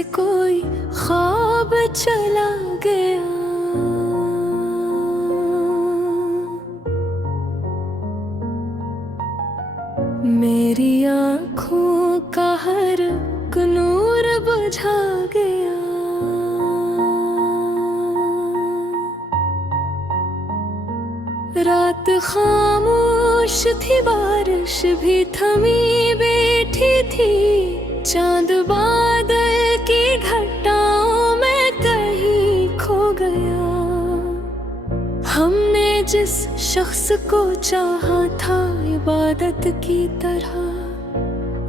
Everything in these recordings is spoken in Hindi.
से कोई ख्वाब चला गया। मेरी आँखों का हर एक नूर बुझा गया। रात खामोश थी, बारिश भी थमी बैठी थी। चांद बादल की घटाओं में कहीं खो गया। हमने जिस शख्स को चाहा था इबादत की तरह,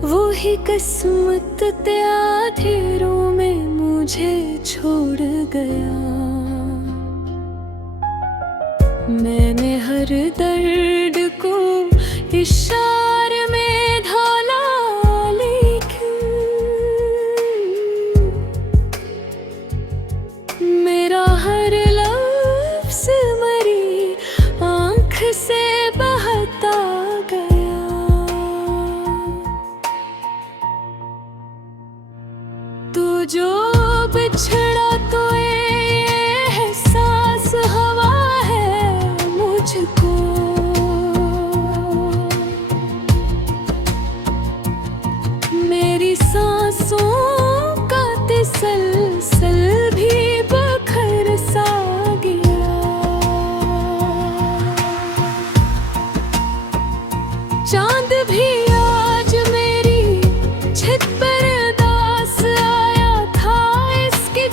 वो ही किस्मत अंधेरों में मुझे छोड़ गया। मैंने हर दर्द को इशारे में ढाला, लेकिन मेरा हर लफ्ज़ मरी आँख से बहता गया। तू जो बिछड़ा तो ये एहसास हवा है मुझको। मेरी सांसों का तसलसल भी बखर सा गया। चांद भी आज मेरी छत पर उदास आया था। इसकी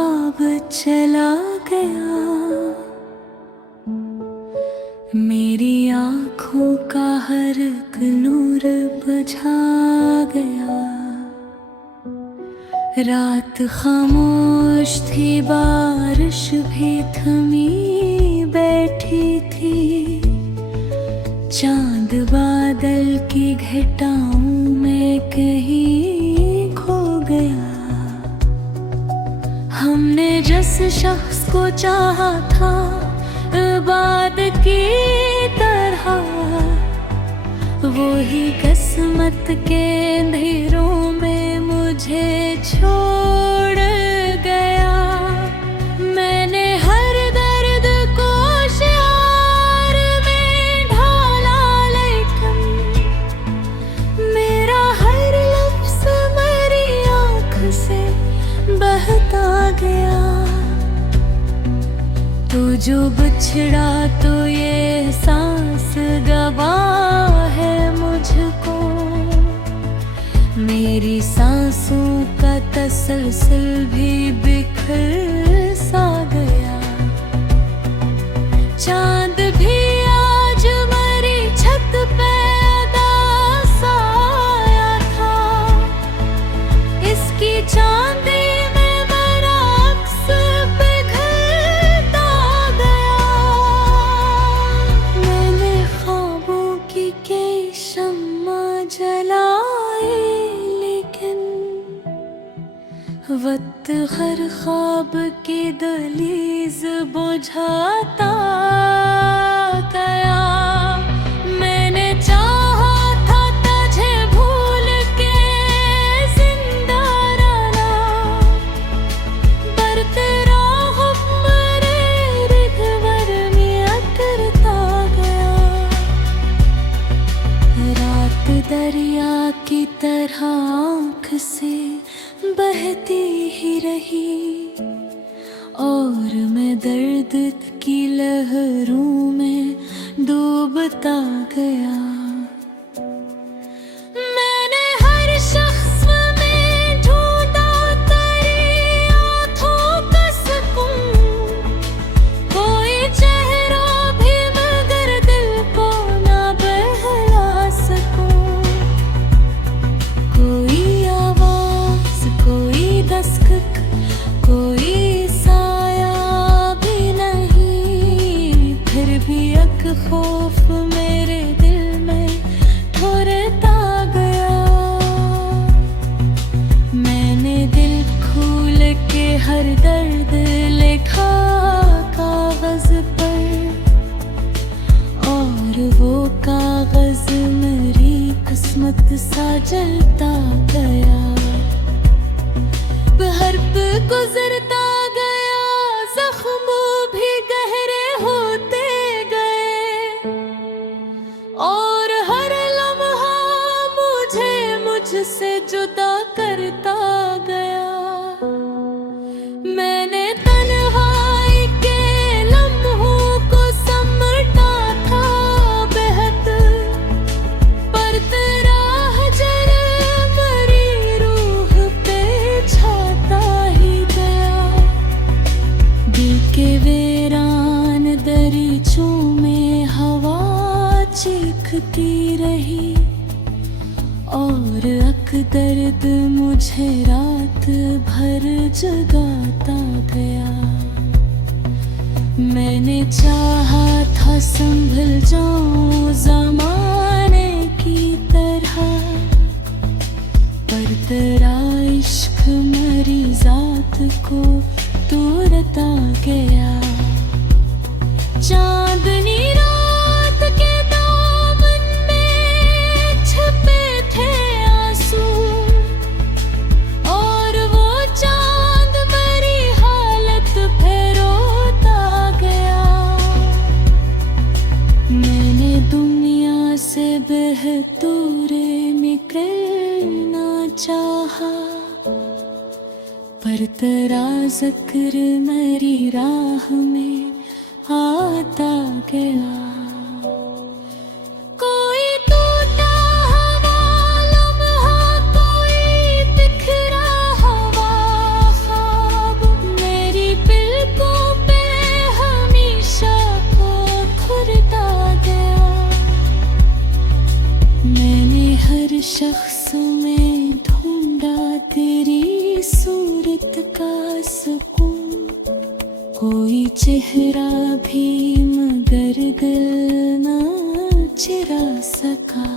ख्वाब चला गया, मेरी आँखों का हर एक नूर बुझा गया। रात खामोश थी, बारिश भी थमी बैठी थी, चांद बादल की घटाओं में कहीं खो गया। हमने जिस शख्स को चाहा था इबाद की तरह, वो ही किस्मत के अंधेरों में मुझे छोड़ गया। मैंने हर दर्द को शार में ढाला, लेकिन मेरा हर लफ्ज़ मेरी आँख से बहता गया। तू जो बिछड़ा तो ये एहसास गवाह है मुझको, मेरी सांसों का तसलसल भी बिखर सा गया। चांद भी आज मेरी छत पे उदास आया था, इसकी चांदी वक्त हर ख्वाब की दहलीज बुझाता गया। मैंने चाहा था तुझे भूल के जिंदा रहना, पर तेरा हुक्म मेरे रिधवर में अटरता गया। रात दरिया की तरह आँख से बहती ही रही, और मैं दर्द की लहरों में डूबता गया। मैंने हर शख्स में ढूंढा तेरी आँखों का सुकून, कोई चेहरा भी मगर दिल को ना बहला सकूं। कोई कोई दस्तक, कोई साया भी नहीं, फिर भी एक खौफ मेरे दिल में ठुरता गया। मैंने दिल खोल के हर दर्द लिखा कागज पर, और वो कागज मेरी किस्मत सा जलता गया। हर पे गुजरता गया, जख्म भी गहरे होते गए, और हर लम्हा मुझे मुझसे जुदा करता गया। मैंने तन्हाई के लम्हों को समटा था बेहद, पर तेरा हजर मेरी रूह पे छाता ही गया। दिल के वीरान दरीचों में हवा चीखती रही, और अक दर्द मुझे रात भर जगाता गया। मैंने चाहा था संभल जाऊं ज़माने की तरह, पर तेरा इश्क मेरी जात को तोड़ता गया। चांदनी रात के दामन में छिपे थे आंसू, और वो चांद मेरी हालत पे रोता गया। मैंने दुनिया से बेहतूर निकलना चाहा, पर तेरा जिक्र मेरी राह में आता गया। कोई टूटा हवा लम्हा, कोई बिखरा हवा ख्वाब, शख्स में ढूंढा तेरी सूरत का सुकून, कोई चेहरा भी मगर दिल ना चिरा सका।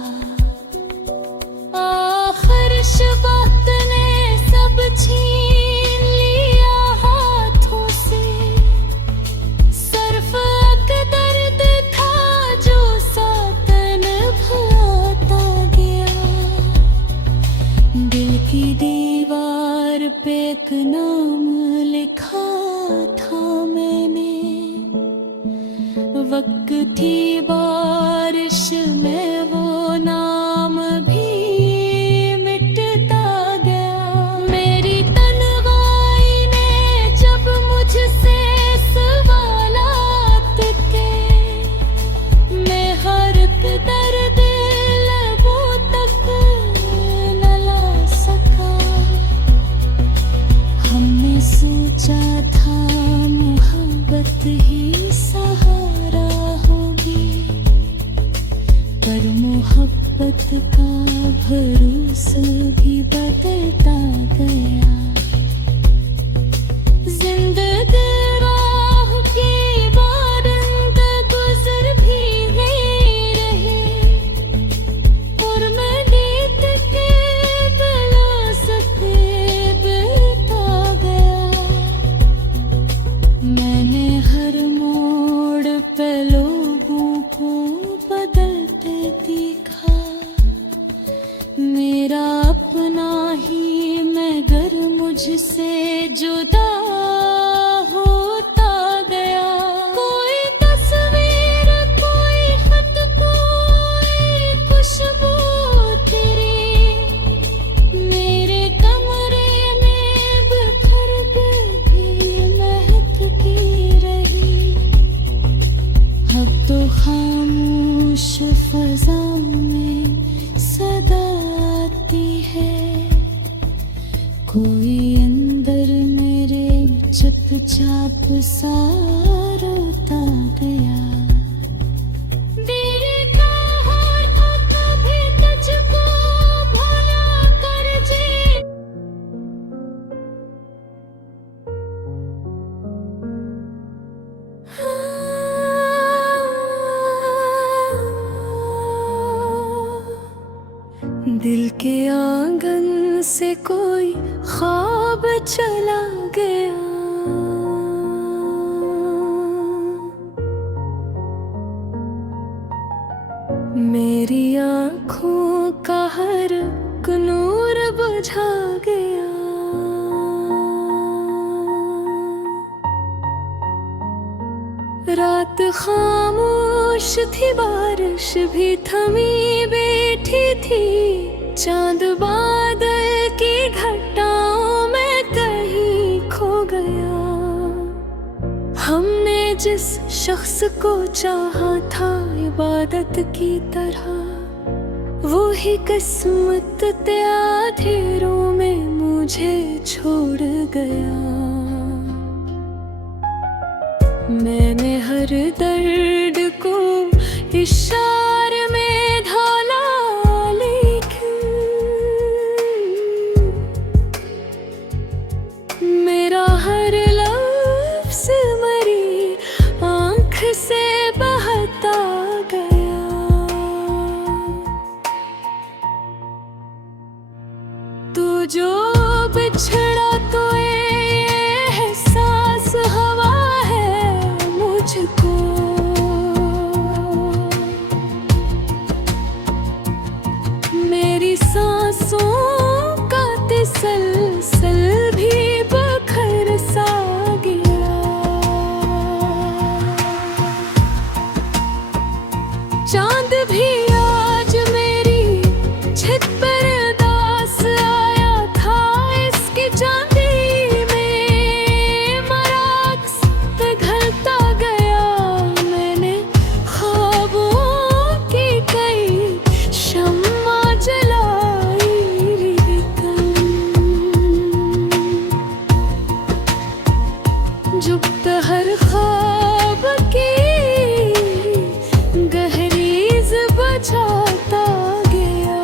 आखिर शबात ने सब छीन लिया हाथों से, सिर्फ एक दर्द था जो सातन भाता गया। दिल की दीवार पे एक नाम लिखा था मैंने, वक्त थी बारिश में वो नाम भी मिटता गया। मेरी तन्हाई ने जब मुझसे सवालात के, मैं हर दर्द लबों तक न ला सका। हमने सोचा था मोहब्बत ही सहारा होगी, पर मोहब्बत का भरोसा भी बदलता गया। जिंदगी राह की बारिंद गुजर भी गई रही, और मैं नीत के बिला सके बहता गया। मैंने हर मोड़ पे लोगों को बदलते देखा, मेरा अपना ही मगर मुझसे जुदा होता गया। कोई तस्वीर, कोई खत, कोई खुशबू तेरी मेरे कमरे में बिखर गई, महकती रही। अब तो खामोश फजाओं में सदा आती है, कोई अंदर मेरे चुपचाप सा रोता गया। दिल का हार था कभी तुझको भुला कर जी, दिल के आंगन से कोई ख्वाब चला गया। मेरी आँखों का हर एक नूर बुझा गया। रात खामोश थी, बारिश भी थमी बैठी थी, चांद बादल की घटाओं में कहीं खो गया। हमने जिस शख्स को चाहा था इबादत की तरह, वो ही किस्मत ते अंधेरों में मुझे छोड़ गया। मैंने हर दर्द को इशारे में ढाला, लेकिन मेरा हर लफ्ज़ मरी आँख से बहता गया। तू जो बिछड़ा तो एहसास हवा मुझको, मेरी सांसों का तसलसल भी बखर सा गया। चांद भी आज मेरी छत पर उदास आया था, इसकी चांदी में मराक्स पिघलता गया। मैंने ख्वाबों की कई शम्मा जलाई, लेकिन जुब्त हर ख्वाब की गहरीज बचाता गया।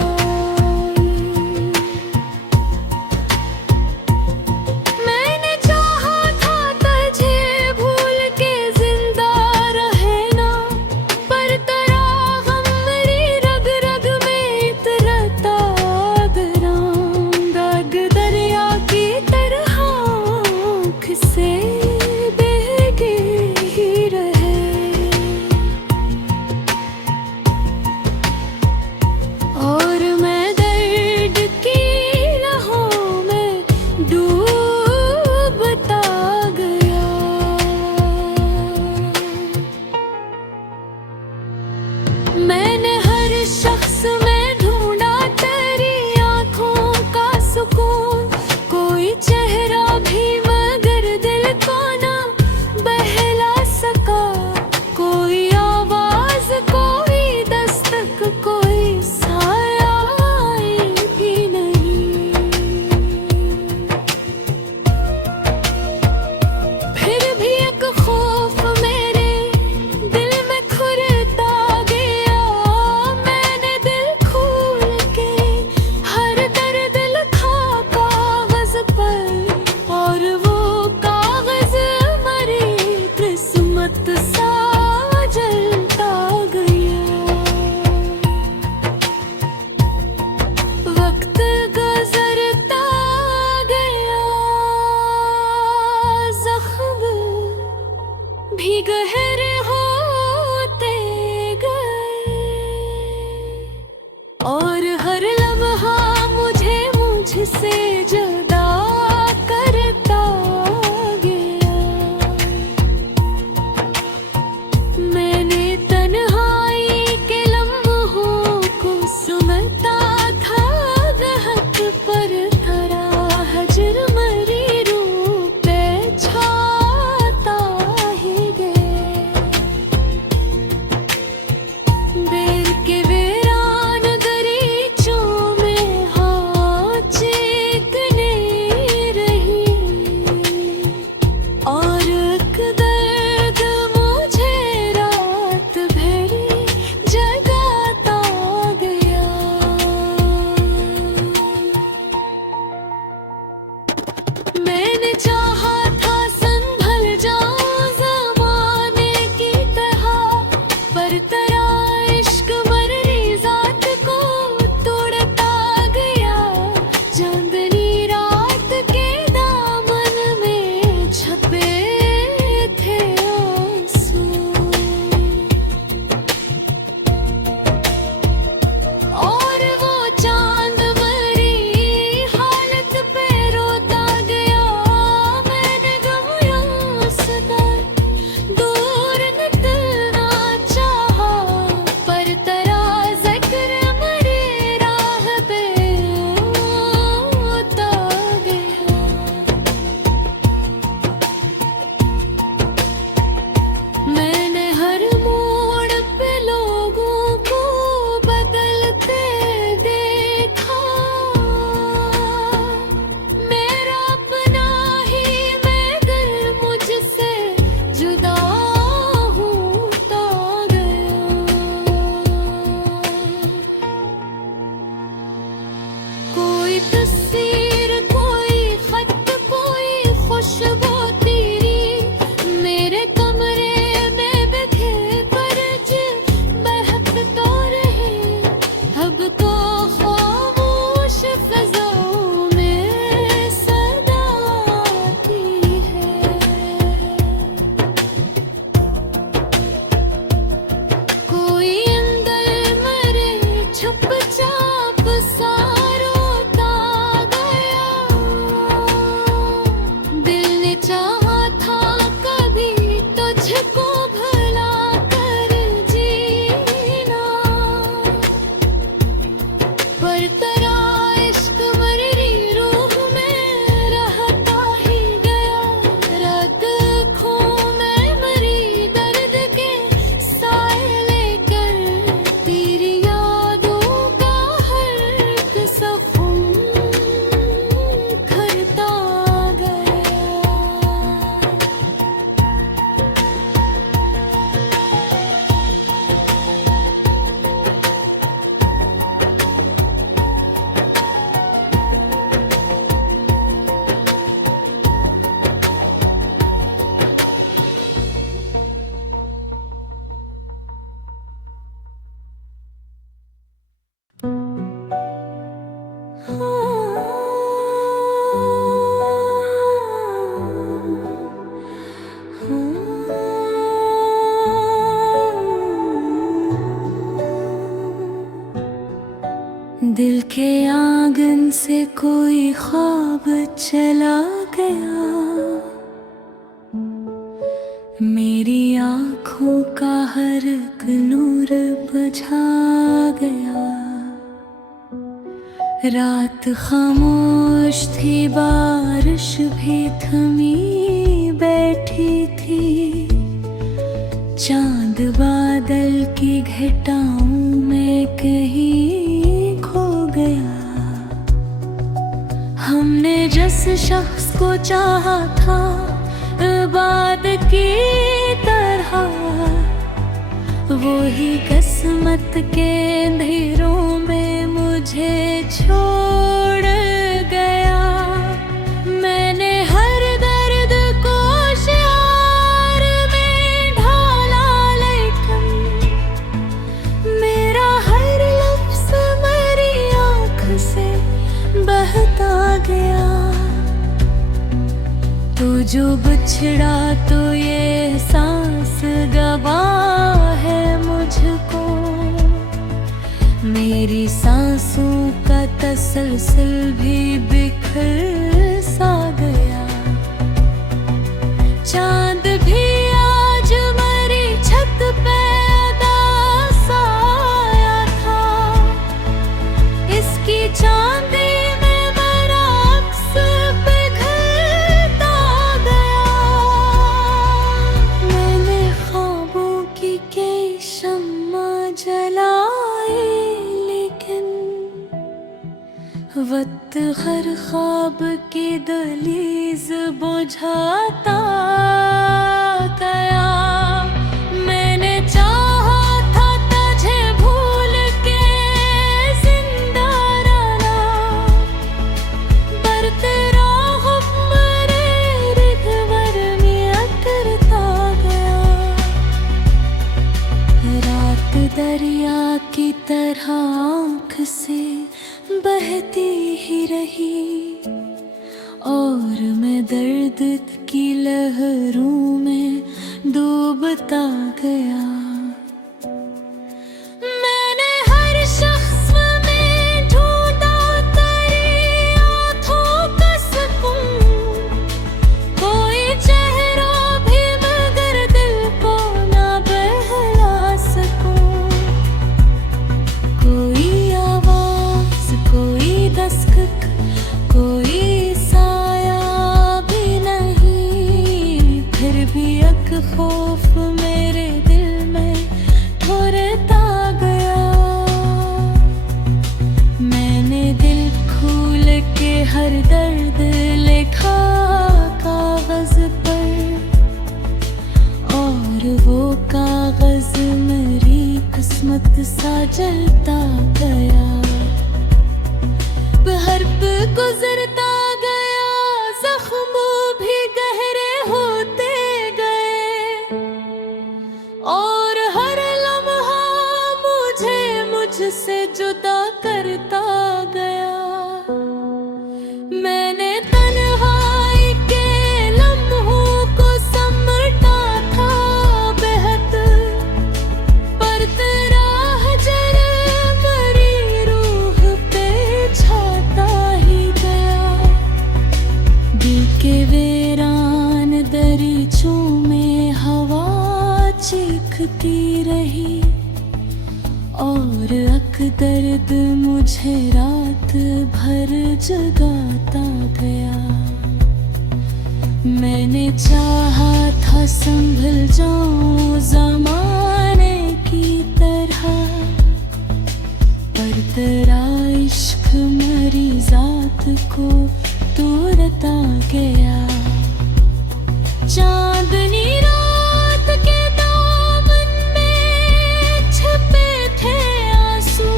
भी गहरे होते गए और हर लम्हा मुझे मुझसे जुदा करता गया। मैंने तन्हाई के लम्हों को सुनता था रहत पर धरा हजर मरी रूप पे छाता ही गए। बेर के वीरान दरीचों में हाँ चीखने रही और एक दर्द मुझे रात भरी जगाता गया। मैंने चाहा था संभल जाऊं ज़माने की तरह, पर तेरा इश्क मरनी ज़ात को तोड़ता गया। चांदनी रात के दामन में छपे थे आंसू और वो चांद मरी हालत पे रोता गया। मैंने गम यूं सदा दूर निकलना चाहा, पर तेरा जिक्र मरी राह पे होता गया। मैंने हर मोड़ पे लोगों को बदलते देखा। मेरा अपना ही मैं दिल मुझसे जुदा होता गया। कोई तस्वीर, कोई खत, कोई खुशबू तेरी मेरे कमरे में बिखे परज बहक तो रहे। अब तो खामोश फिजाओं में सदा आती है। कोई अंदर मरे चुपचाप सा रोता गया। दिल ने चाहा था कभी तुझको भुला कर जीना, पर तेरा इश्क मरी रूह में रहता ही गया। रात आँखों में मरी दर्द के साए लेकर तेरी यादों का हर ज़ख्म करता गया। दिल के आंगन से कोई ख्वाब चला गया। मेरी आँखों का हर एक नूर बुझा गया। रात खामोश थी, बारिश भी थमी बैठी थी। चांद बादल की घटाओं में कहीं खो गया। हमने जिस शख्स को चाहा था बाद की तरह, वो ही किस्मत के अंधेरों में मुझे छोड़ गया। मैंने हर दर्द को शार में ढाला, लेकिन मेरा हर लफ्ज़ मेरी आँख से बहता गया। तो जो बिछड़ा तो ये एहसास रवा है मुझको। मेरी सांसों का तसलसल भी बिखर सा गया। चांद भी आज मेरी छत पे उदास आया था। इसकी चांदी में मेरा अक्स पिघलता गया। मैंने ख्वाबों की कई शम्मा जलाई, लेकिन वक्त हर ख्वाब की दहलीज बुझाता गया। मैंने चाहा था तुझे भूल के जिंदा रहना, पर तेरा हुक्म मेरे रिगवर में अटरता गया। रात दरिया की तरह आँख से बहती ही रही, और मैं दर्द की लहरों में डूबता गया। मैंने हर शख्स में ढूंढा तेरी आँखों का सुकून। कोई चेहरा भी मगर दिल को ना बहला सकूं। कोई आवाज, कोई दस्तक, कोई साया भी नहीं, फिर भी एक खौफ मेरे दिल में ठुरता गया। मैंने दिल खोल के हर दर्द लिखा कागज पर, और वो कागज मेरी किस्मत सा जलता गया। हर्फ गुजरता गया, जख्म भी गहरे होते गए, और हर लम्हा मुझे मुझसे जुदा करता गया। मैंने तन्हाई के लम्हों को समटा था बेहद, पर तेरा हजर मेरी रूह पे छाता ही गया। दिल के वीरान दरीचों में हवा चीखती रही, और अक दर्द मुझे रात भर जगाता गया। मैंने चाहा था संभल जाऊं ज़माने की तरह, पर तेरा इश्क मेरी जात को तोड़ता गया। चांदनी रात के दामन में छिपे थे आंसू,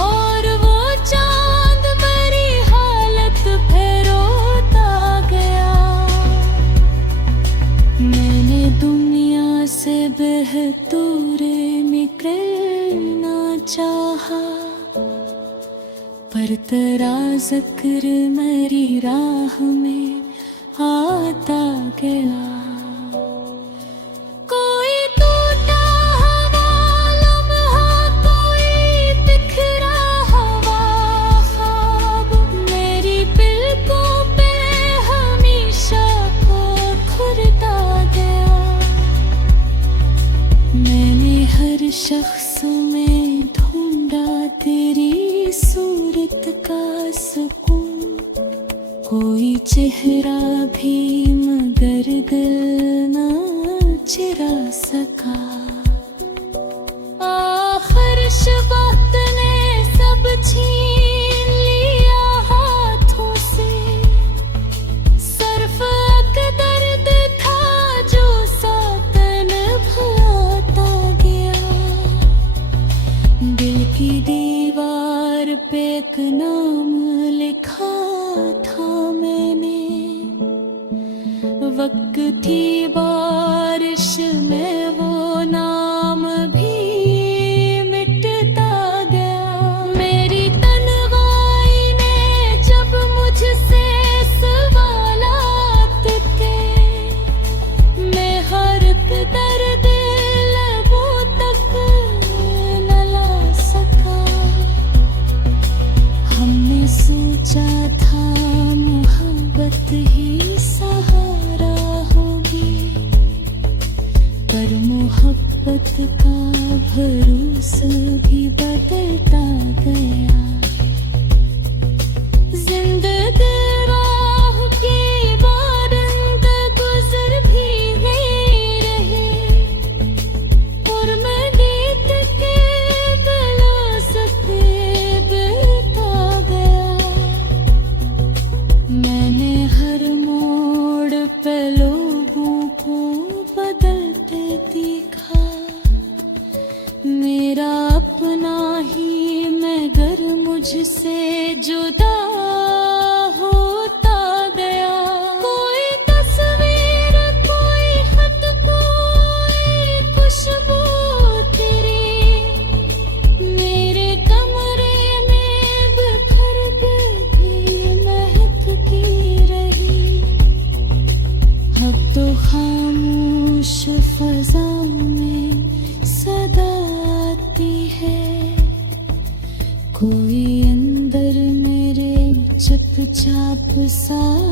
और वो चांद मेरी हालत पे रोता गया। मैंने दुनिया से बेहतूर निकलना चाहा, पर तेरा जिक्र मेरी राह में आता गया। कोई टूटा हवा लम्हा, कोई बिखरा हवा ख्वाब, मेरी पलकों पे हमेशा को खुरता गया। मैंने हर शख्स में ढूंढा तेरी सूरत का सुकून। कोई चेहरा भी मगर दिल ना चिरा सका। आखिर वक्त ने सब छीन लिया हाथों से, सिर्फ एक दर्द था जो सातन भुलाता गया। दिल की दीवार पे एक नाम लिखा था मैंने, वक्त थी बारिश में वो नाम भी मिटता गया। मेरी तन्हाई ने जब मुझसे सवालात के, मैं हर फजाओं में सदा आती है। कोई अंदर मेरे चुपचाप सा